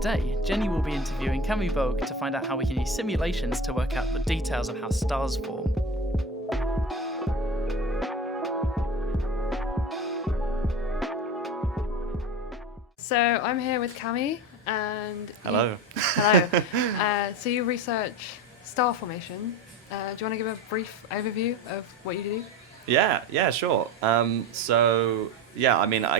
Today, Jenny will be interviewing Kammy Bogue to find out how we can use simulations to work out the details of how stars form. So I'm here with Kammy and... Hello. Hello. So you research star formation. Do you want to give a brief overview of what you do? Yeah, sure. I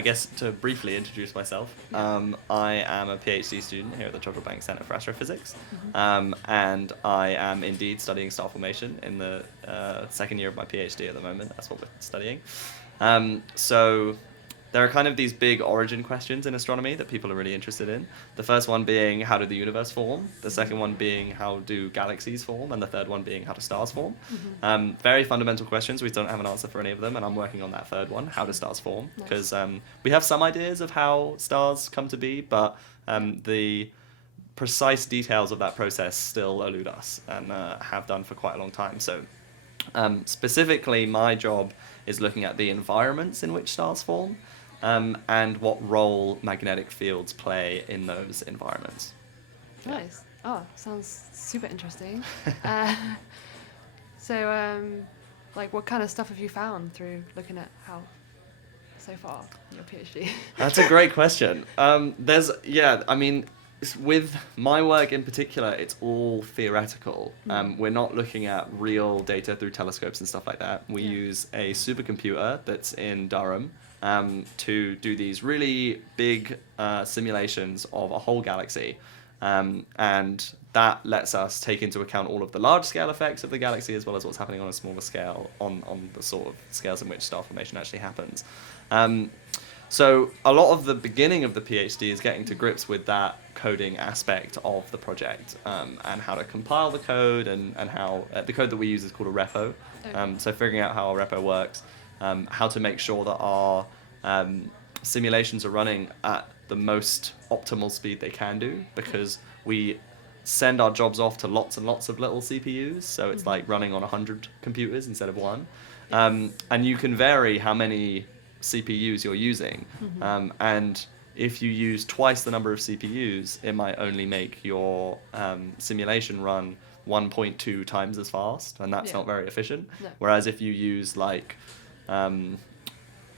guess to briefly introduce myself, I am a PhD student here at the Childrell Bank Centre for Astrophysics, and I am indeed studying star formation in the second year of my PhD at the moment. That's what we're studying. So there are kind of these big origin questions in astronomy that people are really interested in. The first one being, how did the universe form? The second one being, how do galaxies form? And the third one being, how do stars form? Very fundamental questions. We don't have an answer for any of them, and I'm working on that third one, how do stars form? Because we have some ideas of how stars come to be, but the precise details of that process still elude us and have done for quite a long time. So specifically, my job is looking at the environments in which stars form, and what role magnetic fields play in those environments. Nice. Oh, sounds super interesting. What kind of stuff have you found through looking at how, so far, your PhD? That's a great question. With my work in particular, it's all theoretical. We're not looking at real data through telescopes and stuff like that. We use a supercomputer that's in Durham to do these really big simulations of a whole galaxy. And that lets us take into account all of the large-scale effects of the galaxy as well as what's happening on a smaller scale, on the sort of scales in which star formation actually happens. So a lot of the beginning of the PhD is getting to grips with that coding aspect of the project, and how to compile the code, and how the code that we use is called a repo. Okay. So figuring out how a repo works, how to make sure that our simulations are running at the most optimal speed they can do, because we send our jobs off to lots and lots of little CPUs, so it's like running on 100 computers instead of one. And you can vary how many CPUs you're using, and if you use twice the number of CPUs, it might only make your simulation run 1.2 times as fast, and that's not very efficient. No. Whereas if you use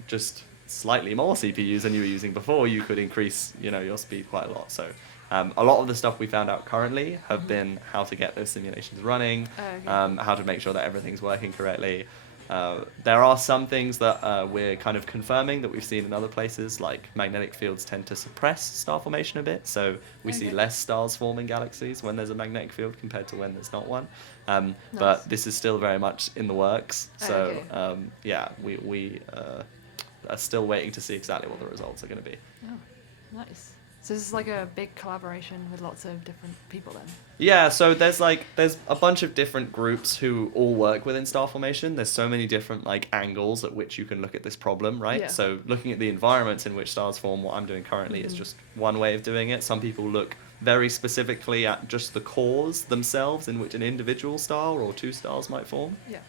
just slightly more CPUs than you were using before, you could increase your speed quite a lot. So a lot of the stuff we found out currently have been how to get those simulations running, how to make sure that everything's working correctly. There are some things that we're kind of confirming that we've seen in other places, like magnetic fields tend to suppress star formation a bit, so we see less stars form in galaxies when there's a magnetic field compared to when there's not one. Nice. But this is still very much in the works, so we are still waiting to see exactly what the results are going to be. Oh, nice. So this is like a big collaboration with lots of different people then? Yeah, so there's a bunch of different groups who all work within star formation. There's so many different angles at which you can look at this problem, right? Yeah. So looking at the environments in which stars form, what I'm doing currently is just one way of doing it. Some people look very specifically at just the cores themselves in which an individual star or two stars might form. Yeah.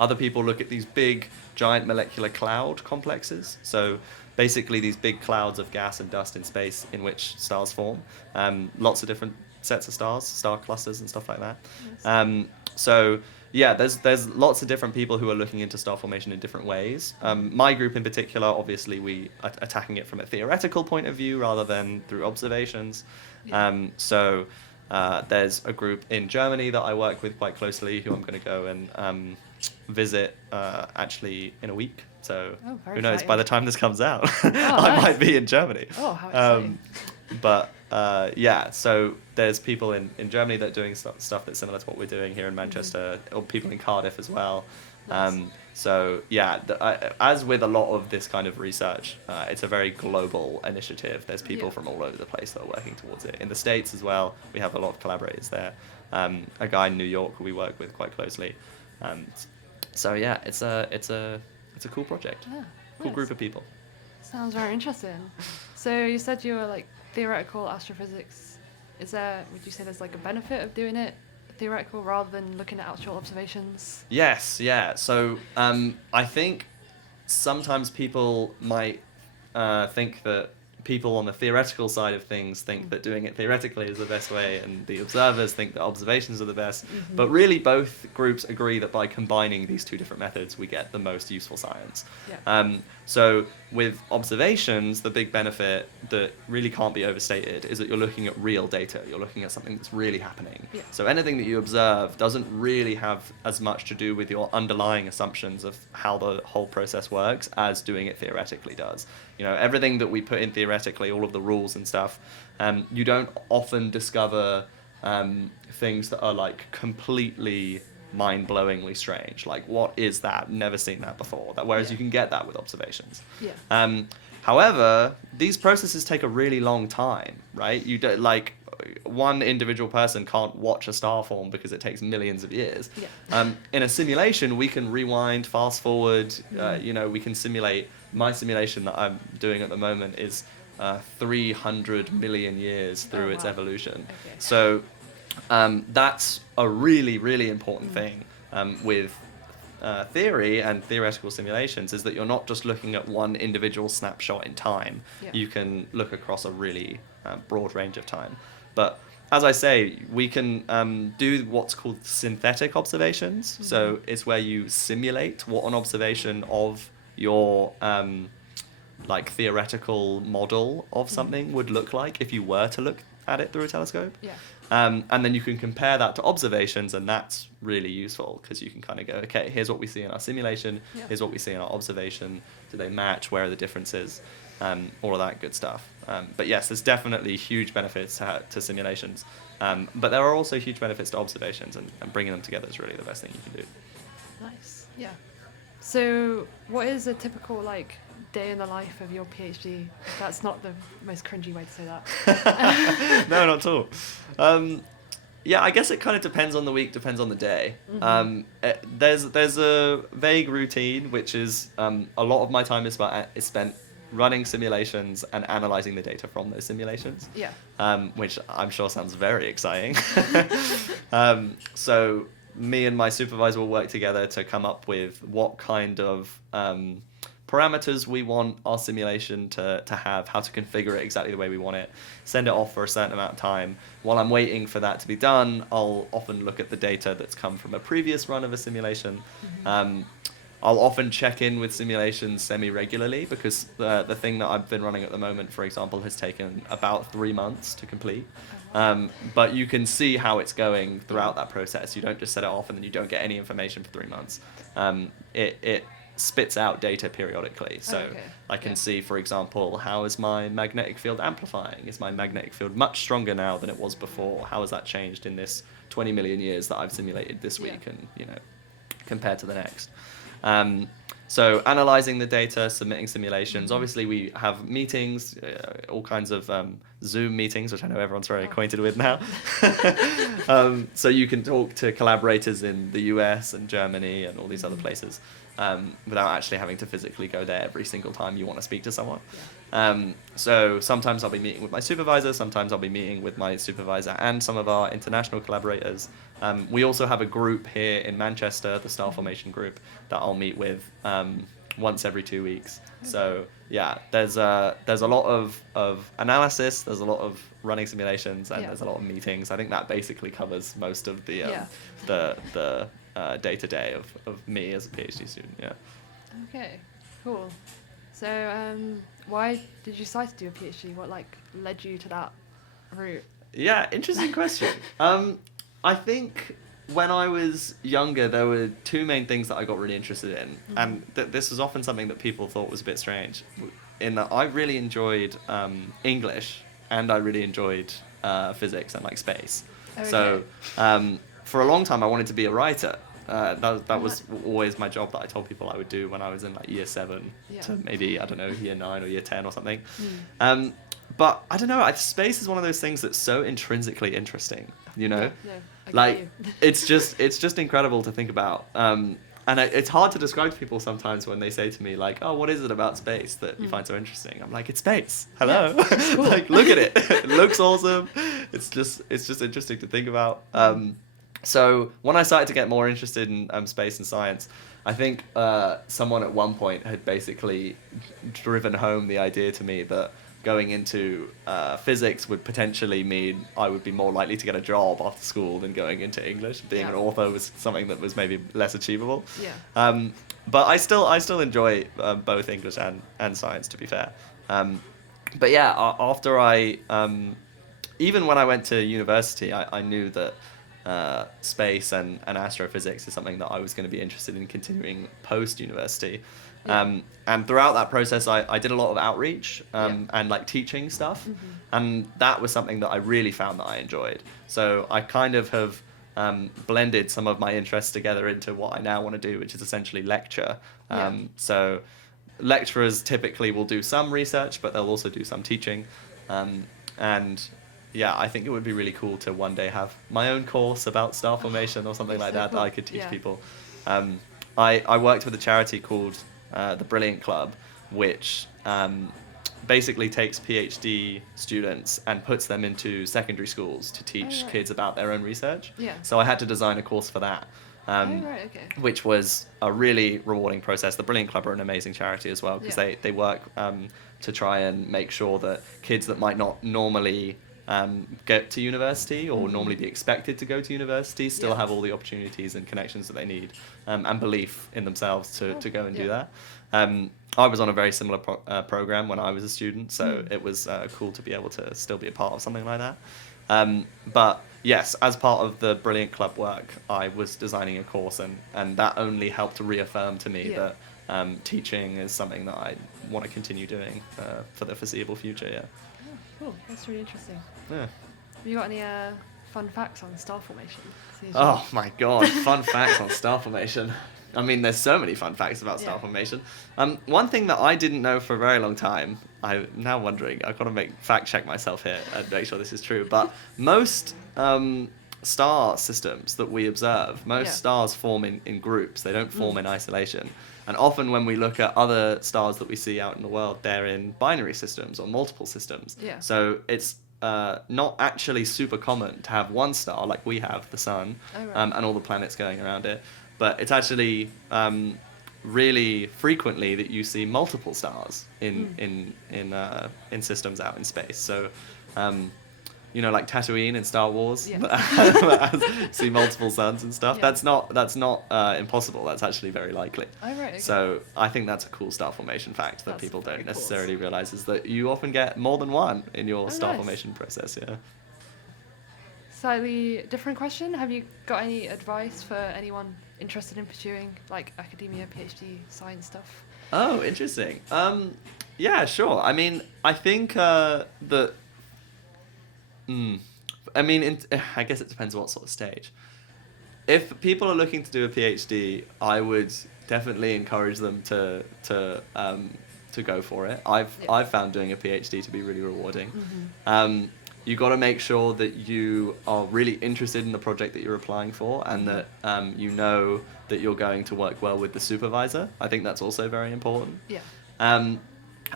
Other people look at these big, giant molecular cloud complexes. So basically these big clouds of gas and dust in space in which stars form. Lots of different sets of stars, star clusters and stuff like that. Nice. There's lots of different people who are looking into star formation in different ways. My group in particular, obviously we are attacking it from a theoretical point of view rather than through observations. Yeah. There's a group in Germany that I work with quite closely who I'm going to go and visit actually in a week. So who knows, by the time this comes out, I might be in Germany. Oh, how exciting. So there's people in Germany that are doing stuff that's similar to what we're doing here in Manchester, or people in Cardiff as well. Nice. As with a lot of this kind of research, it's a very global initiative. There's people from all over the place that are working towards it. In the States as well, we have a lot of collaborators there. A guy in New York who we work with quite closely. It's a cool project. Yeah, cool nice. Group of people. Sounds very interesting. So you said you were theoretical astrophysics. Would you say there's a benefit of doing it theoretical rather than looking at actual observations? Yes, yeah. So I think sometimes people might think that people on the theoretical side of things think that doing it theoretically is the best way, and the observers think that observations are the best. But really, both groups agree that by combining these two different methods, we get the most useful science. Yeah. So with observations, the big benefit that really can't be overstated is that you're looking at real data. You're looking at something that's really happening. Yeah. So anything that you observe doesn't really have as much to do with your underlying assumptions of how the whole process works as doing it theoretically does. You know, everything that we put in theoretically, all of the rules and stuff, you don't often discover things that are like completely mind-blowingly strange. Like, what is that? Never seen that before. Whereas you can get that with observations. Yeah. However, these processes take a really long time, right? You don't, like, one individual person can't watch a star form because it takes millions of years. Yeah. In a simulation, we can rewind, fast forward. You know, we can simulate. My simulation that I'm doing at the moment is 300 million years through its evolution. Okay. So that's a really, really important thing with theory and theoretical simulations, is that you're not just looking at one individual snapshot in time. Yeah. You can look across a really broad range of time. But as I say, we can do what's called synthetic observations. So it's where you simulate what an observation of your like theoretical model of something would look like if you were to look at it through a telescope. Yeah. And then you can compare that to observations, and that's really useful because you can kind of go, okay, here's what we see in our simulation, here's what we see in our observation, do they match, where are the differences, all of that good stuff. But yes, there's definitely huge benefits to simulations, but there are also huge benefits to observations, and bringing them together is really the best thing you can do. Nice. Yeah. So, what is a typical like day in the life of your PhD? That's not the most cringy way to say that. No, not at all. Yeah, I guess it kind of depends on the week, depends on the day. There's a vague routine, which is a lot of my time is spent running simulations and analyzing the data from those simulations. Yeah. Which I'm sure sounds very exciting. So me and my supervisor will work together to come up with what kind of parameters we want our simulation to have, how to configure it exactly the way we want it, send it off for a certain amount of time. While I'm waiting for that to be done, I'll often look at the data that's come from a previous run of a simulation. I'll often check in with simulations semi-regularly because the thing that I've been running at the moment, for example, has taken about 3 months to complete. But you can see how it's going throughout that process. You don't just set it off and then you don't get any information for 3 months. It spits out data periodically. So I can see, for example, how is my magnetic field amplifying? Is my magnetic field much stronger now than it was before? How has that changed in this 20 million years that I've simulated this week and, you know, compared to the next? So analyzing the data, submitting simulations. Obviously, we have meetings, all kinds of Zoom meetings, which I know everyone's very acquainted with now. So you can talk to collaborators in the US and Germany and all these other places without actually having to physically go there every single time you want to speak to someone. So sometimes I'll be meeting with my supervisor, sometimes I'll be meeting with my supervisor and some of our international collaborators. We also have a group here in Manchester, the Star Formation group, that I'll meet with once every 2 weeks. So yeah, there's a lot of analysis, there's a lot of running simulations, and there's a lot of meetings. I think that basically covers most of the day-to-day of me as a PhD student. Yeah. Okay, cool. So why did you decide to do a PhD? What like led you to that route? Yeah, interesting question. I think when I was younger, there were two main things that I got really interested in, and this was often something that people thought was a bit strange, in that I really enjoyed English, and I really enjoyed physics and like space. Okay. So for a long time, I wanted to be a writer. That was always my job that I told people I would do when I was in like year 7 to maybe, I don't know, year 9 or year 10 or something. But I don't know, space is one of those things that's so intrinsically interesting, you know? Like, it's just incredible to think about. And it's hard to describe to people sometimes when they say to me, like, oh, what is it about space that you find so interesting? I'm like, it's space. Hello. Yeah. Like, look at it. It looks awesome. It's just interesting to think about. So when I started to get more interested in space and science, I think someone at one point had basically driven home the idea to me that going into physics would potentially mean I would be more likely to get a job after school than going into English. Being an author was something that was maybe less achievable. Yeah. But I still enjoy both English and science, to be fair. But yeah, after I even when I went to university, I knew that space and astrophysics is something that I was going to be interested in continuing post-university. Yeah. And throughout that process, I did a lot of outreach and like teaching stuff. And that was something that I really found that I enjoyed. So I kind of have blended some of my interests together into what I now want to do, which is essentially lecture. So lecturers typically will do some research, but they'll also do some teaching. And yeah, I think it would be really cool to one day have my own course about star formation or something like that cool. that I could teach people. I worked with a charity called the Brilliant Club, which basically takes PhD students and puts them into secondary schools to teach kids about their own research. Yeah. So I had to design a course for that. Which was a really rewarding process. The Brilliant Club are an amazing charity as well, because they work to try and make sure that kids that might not normally get to university or normally be expected to go to university still have all the opportunities and connections that they need, and belief in themselves to go and do that. I was on a very similar program when I was a student, so it was cool to be able to still be a part of something like that. But yes, as part of the Brilliant Club work, I was designing a course, and that only helped to reaffirm to me that teaching is something that I want to continue doing for the foreseeable future. Yeah. Oh, cool. That's really interesting. Yeah. Have you got any fun facts on star formation? Oh my god, fun facts on star formation. I mean, there's so many fun facts about star formation. One thing that I didn't know for a very long time, I'm now wondering, I've got to fact check myself here and make sure this is true, but most star systems that we observe, most stars form in groups, they don't form in isolation. And often when we look at other stars that we see out in the world, they're in binary systems or multiple systems. Yeah. So it's not actually super common to have one star like we have, the sun, and all the planets going around it. But it's actually really frequently that you see multiple stars in systems out in space. So, like Tatooine in Star Wars, see multiple suns and stuff. Yeah. That's not impossible. That's actually very likely. So I think that's a cool star formation fact that people don't necessarily realize, is that you often get more than one in your star formation process. Yeah. Slightly different question. Have you got any advice for anyone interested in pursuing like academia, PhD, science stuff? Oh, interesting. Yeah, sure. I mean, I think that. I guess it depends what sort of stage. If people are looking to do a PhD, I would definitely encourage them to go for it. I've found doing a PhD to be really rewarding. You got to make sure that you are really interested in the project that you're applying for, and that you know that you're going to work well with the supervisor. I think that's also very important. Yeah.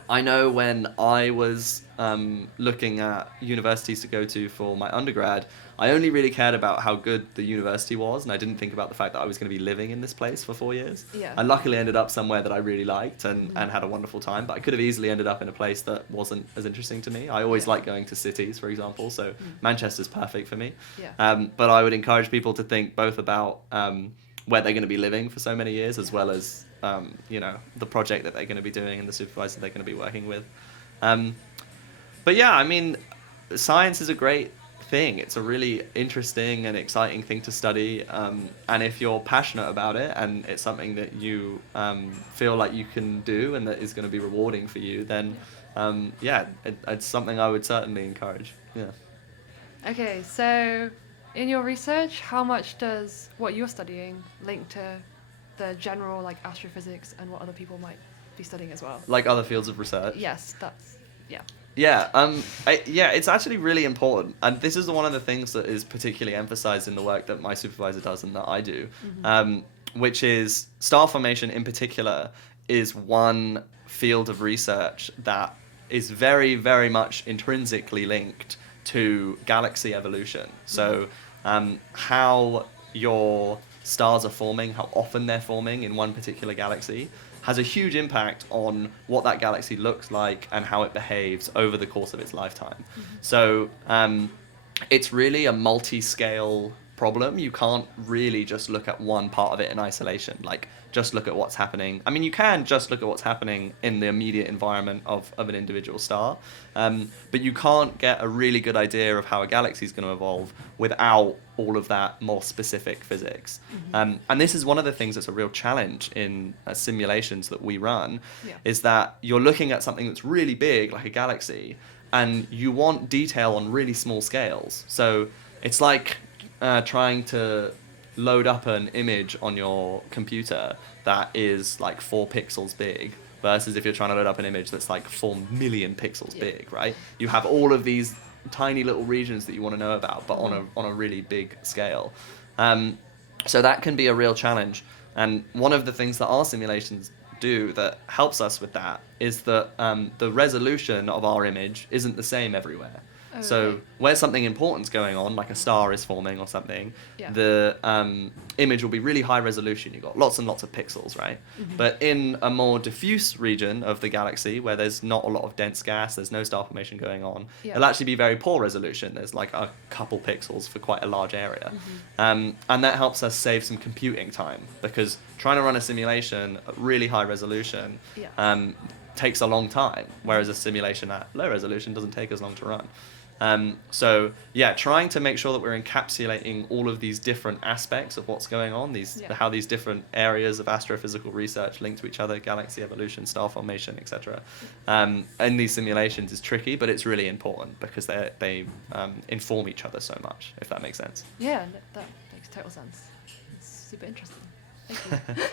I know when I was looking at universities to go to for my undergrad, I only really cared about how good the university was, and I didn't think about the fact that I was going to be living in this place for 4 years. Yeah. I luckily ended up somewhere that I really liked and had a wonderful time, but I could have easily ended up in a place that wasn't as interesting to me. I always like going to cities, for example, so Manchester's perfect for me. Yeah. But I would encourage people to think both about where they're going to be living for so many years, as well as the project that they're going to be doing and the supervisor they're going to be working with. But yeah, I mean, science is a great thing. It's a really interesting and exciting thing to study, and if you're passionate about it and it's something that you feel like you can do and that is going to be rewarding for you, then it's something I would certainly encourage. Yeah. Okay, so in your research, how much does what you're studying link to the general like astrophysics and what other people might be studying as well? Like other fields of research? Yes, that's yeah. Yeah, it's actually really important, and this is one of the things that is particularly emphasized in the work that my supervisor does and that I do, which is star formation in particular is one field of research that is very, very much intrinsically linked to galaxy evolution. So how your stars are forming, how often they're forming in one particular galaxy, has a huge impact on what that galaxy looks like and how it behaves over the course of its lifetime. So it's really a multi-scale problem. You can't really just look at one part of it in isolation, like just look at what's happening. I mean, you can just look at what's happening in the immediate environment of an individual star, but you can't get a really good idea of how a galaxy is going to evolve without all of that more specific physics. And this is one of the things that's a real challenge in simulations that we run, is that you're looking at something that's really big, like a galaxy, and you want detail on really small scales. So it's like trying to load up an image on your computer that is like 4 pixels big versus if you're trying to load up an image that's like 4 million pixels big, right? You have all of these tiny little regions that you want to know about, but on a really big scale. So that can be a real challenge. And one of the things that our simulations do that helps us with that is that the resolution of our image isn't the same everywhere. Oh, so okay. where something important's going on, like a star is forming or something, the image will be really high resolution. You've got lots and lots of pixels, right? But in a more diffuse region of the galaxy where there's not a lot of dense gas, there's no star formation going on, it'll actually be very poor resolution. There's like a couple pixels for quite a large area. And that helps us save some computing time, because trying to run a simulation at really high resolution takes a long time, whereas a simulation at low resolution doesn't take as long to run. So trying to make sure that we're encapsulating all of these different aspects of what's going on, how these different areas of astrophysical research link to each other, galaxy evolution, star formation, etc. In these simulations is tricky, but it's really important because they inform each other so much, if that makes sense. Yeah, that makes total sense. It's super interesting. Thank you.